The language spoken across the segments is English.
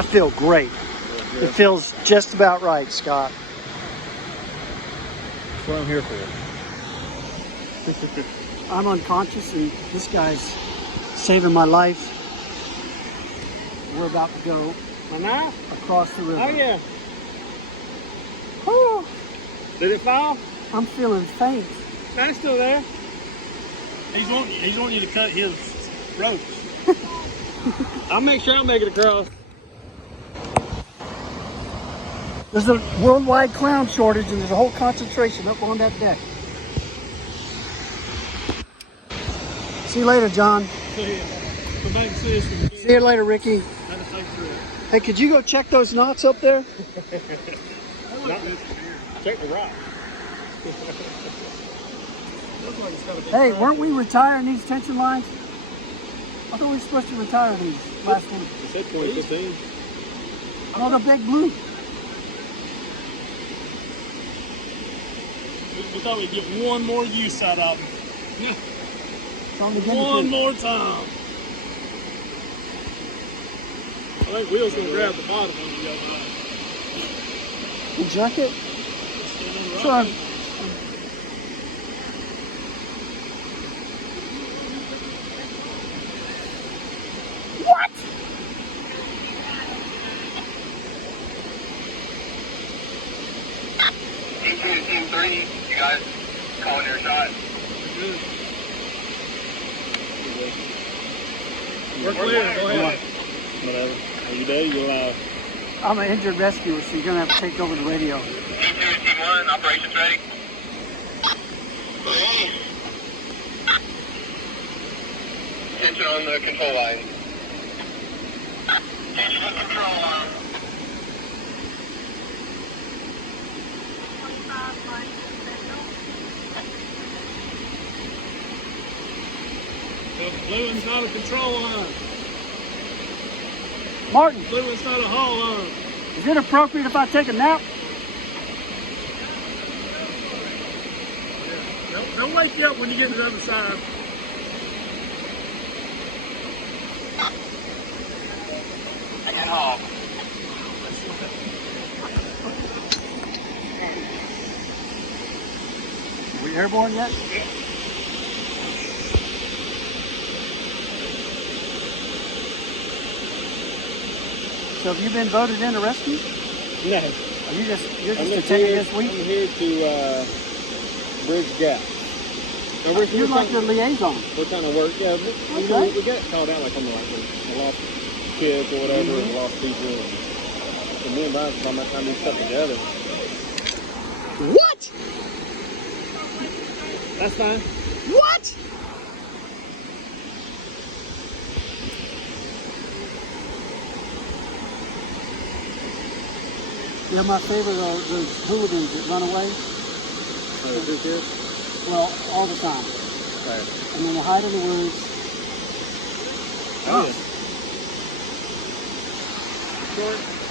I feel great. It feels just about right, Scott. That's what I'm here for. I'm unconscious and this guy's saving my life. We're about to go across the river. Oh yeah. Whew. Did it fall? I'm feeling faint. No, it's still there. He's wanting you to cut his ropes. I'll make sure I'll make it across. There's a worldwide clown shortage and there's a whole concentration up on that deck. See you later, John. See ya. Come back and see us. See you later, Ricky. Have a safe trip. Hey, could you go check those knots up there? Check the rock. Hey, weren't we retiring these tension lines? I thought we were supposed to retire these last week. You said 2015. Oh, the big blue. We thought we'd get one more use out of them. One more time. I think Will's going to grab the bottom one the other night. You jerk it? Sure. What? Team 3, you guys calling your shot? Good. We're clear. Go ahead. Whatever. Are you there? You're live. I'm an injured rescuer, so you're going to have to take over the radio. Team 2, Team 1, operations ready? Ready. Attention on the control line. Attention on control line. The blue one's not a control line. Martin, Blue one's not a haul line. is it appropriate if I take a nap? They'll wake you up when you get to the other side. I get home. Are we airborne yet? So have you been voted in a rescue? No. Are you're just attending this week? I'm here to bridge gap. So You're like the liaison. We're trying to work. Yeah, we get called out like on the lost kids or whatever, and lost people. And me and Brian, by my time we stuck together. What? That's fine. What? Yeah, my favorite are those hooligans that run away. Who kids? Well, all the time. Okay. And then they hide in the woods. Oh.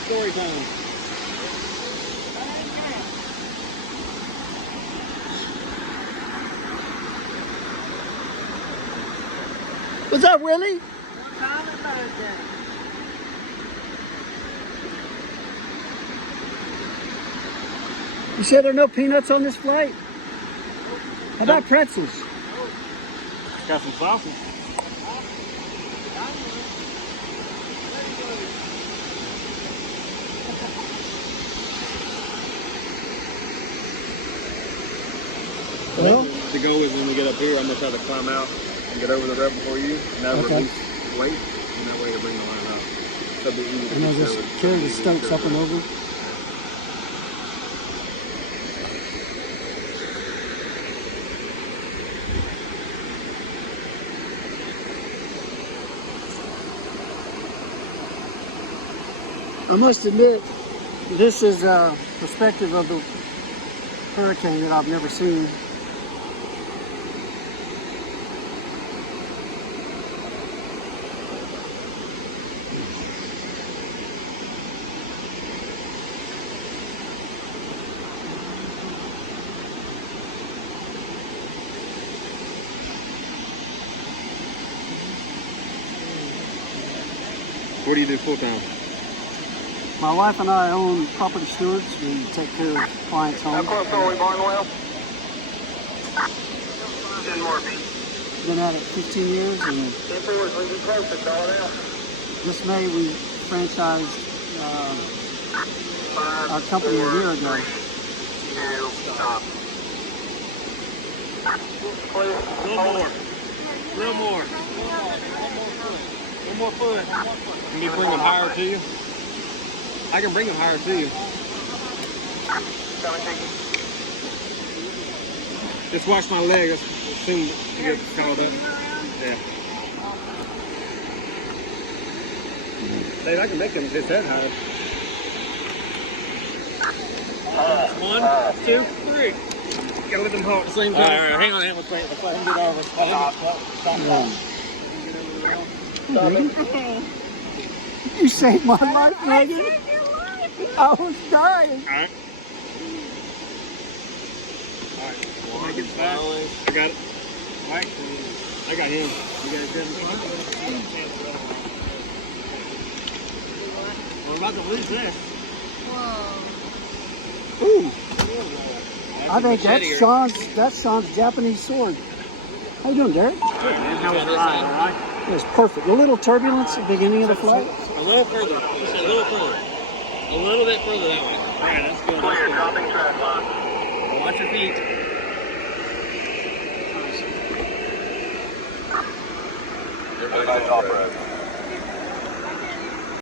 Story time. What's up, Willie? You said there are no peanuts on this flight? How about pretzels? Got some sausage. Well, the goal is when we get up here, I'm going to try to climb out and get over the rail before you, and that'll release weight, and that way it'll bring the line out. So it'll be easy and I'll just carry the stunts up and over. I must admit, this is a perspective of the hurricane that I've never seen. What do you do full time? My wife and I own property stewards. We take care of clients' How homes. close are we, Barnwell? 10 more. Been at it 15 years, and 10 forward, we get close to Tallulah. this May we franchised our company a year ago. Stop. A little more. Real more. One more foot. Can you bring them higher to you? I can bring them higher to you. Just watch my leg. As soon as you get caught up. Yeah. Dave, I can make them his head higher. 1, 2, 3. Gotta let them hold at the same time. All right, hang on, let's wait. Let's let him get over. You saved my life, Megan. I was dying. All right. Make it fast. I got it. All right. I got him. You got it. We're about to lose this. Whoa. Ooh. I think that's Sean's Japanese sword. How you doing, Derek? How was the ride? All right. It was perfect. A little turbulence at the beginning of the flight. A little further. Just a little further. A little bit further that way. All right, that's good. Clear, dropping track line. Watch your feet. Everybody's off road.